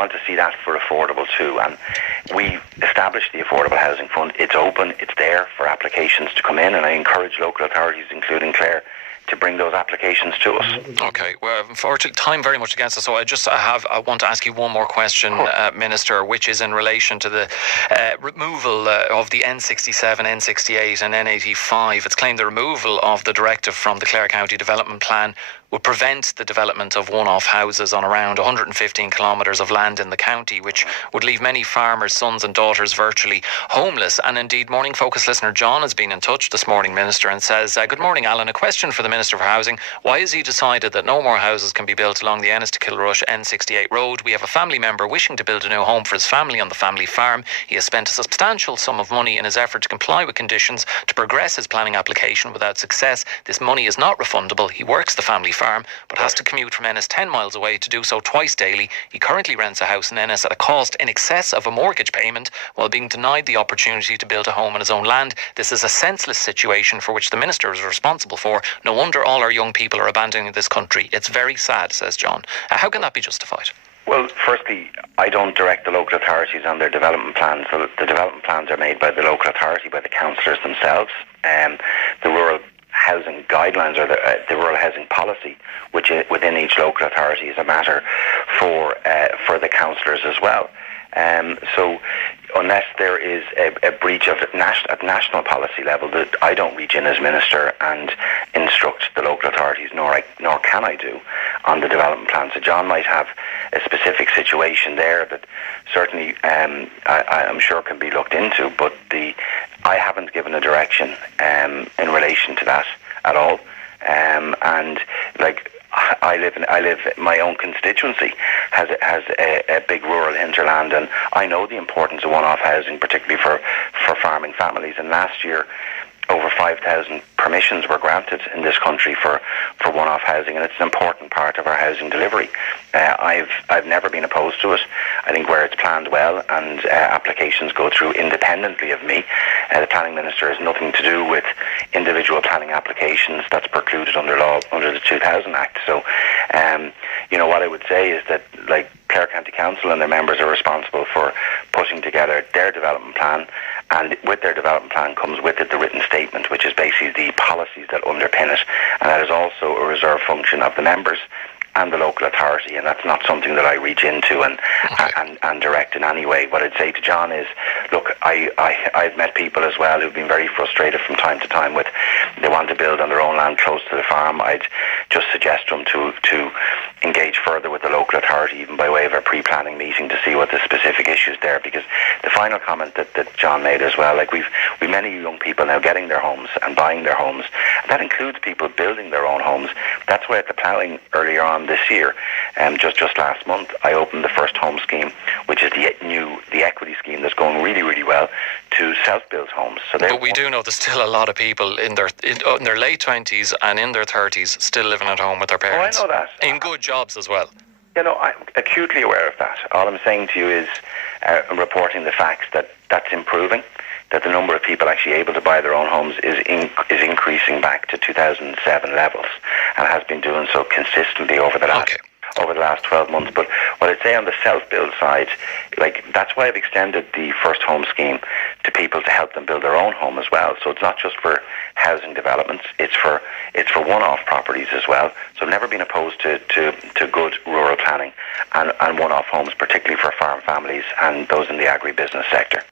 want to see that for affordable too. And we established the Affordable Housing Fund. It's open, it's there for applications to come in, and I encourage local authorities, including Clare, to bring those applications to us. Okay, well, unfortunately, time very much against us, so I want to ask you one more question, Minister, which is in relation to the removal of the N67, N68 and N85. It's claimed the removal of the directive from the Clare County Development Plan would prevent the development of one-off houses on around 115 kilometres of land in the county, which would leave many farmers' sons and daughters virtually homeless. And indeed, Morning Focus listener John has been in touch this morning, Minister, and says, good morning, Alan. A question for the Minister for Housing. Why has he decided that no more houses can be built along the Ennis to Kilrush N68 road? We have a family member wishing to build a new home for his family on the family farm. He has spent a substantial sum of money in his effort to comply with conditions to progress his planning application without success. This money is not refundable. He works the family farm but has to commute from Ennis 10 miles away to do so twice daily. He currently rents a house in Ennis at a cost in excess of a mortgage payment while being denied the opportunity to build a home on his own land. This is a senseless situation for which the Minister is responsible for. No wonder all our young people are abandoning this country. It's very sad, says John. How can that be justified? Well, firstly, I don't direct the local authorities on their development plans. So the development plans are made by the local authority, by the councillors themselves. The rural housing guidelines or the rural housing policy, which within each local authority is a matter for the councillors as well. So unless there is a breach of at national policy level, that I don't reach in as Minister and instruct the local authorities, nor can I do on the development plan. So John might have a specific situation there that certainly I'm sure can be looked into, but I haven't given a direction in relation to that at all. And like I live my own constituency has a big rural hinterland, and I know the importance of one-off housing, particularly for farming families. And last year, over 5,000 permissions were granted in this country for one-off housing, and it's an important part of our housing delivery. I've never been opposed to it. I think where it's planned well and applications go through independently of me, the planning minister has nothing to do with individual planning applications. That's precluded under law, under the 2000 Act. So, what I would say is that, like, Clare County Council and their members are responsible for putting together their development plan, and with their development plan comes with it the written statement, which is basically the policies that underpin it, and that is also a reserve function of the members and the local authority, and that's not something that I reach into and direct in any way. What I'd say to John is, look, I've met people as well who've been very frustrated from time to time with they want to build on their own land close to the farm. I'd just suggest to them to engage further with the local authority, even by way of a pre-planning meeting, to see what the specific issues there. Because the final comment that John made as well, like we've many young people now getting their homes and buying their homes, and that includes people building their own homes. That's why at the ploughing earlier on this year, just last month, I opened the first home scheme, which is the equity scheme that's going really, really well, to self-built homes. So but we do know there's still a lot of people in their late 20s and in their 30s still living at home with their parents. Oh, I know that. In good jobs as well. I'm acutely aware of that. All I'm saying to you is I'm reporting the facts that that's improving, that the number of people actually able to buy their own homes is increasing back to 2007 levels, and has been doing so consistently over the last 12 months. But what I'd say on the self-build side, like, that's why I've extended the first home scheme to people to help them build their own home as well. So it's not just for housing developments, it's for one-off properties as well. So I've never been opposed to good rural planning and one-off homes, particularly for farm families and those in the agribusiness sector.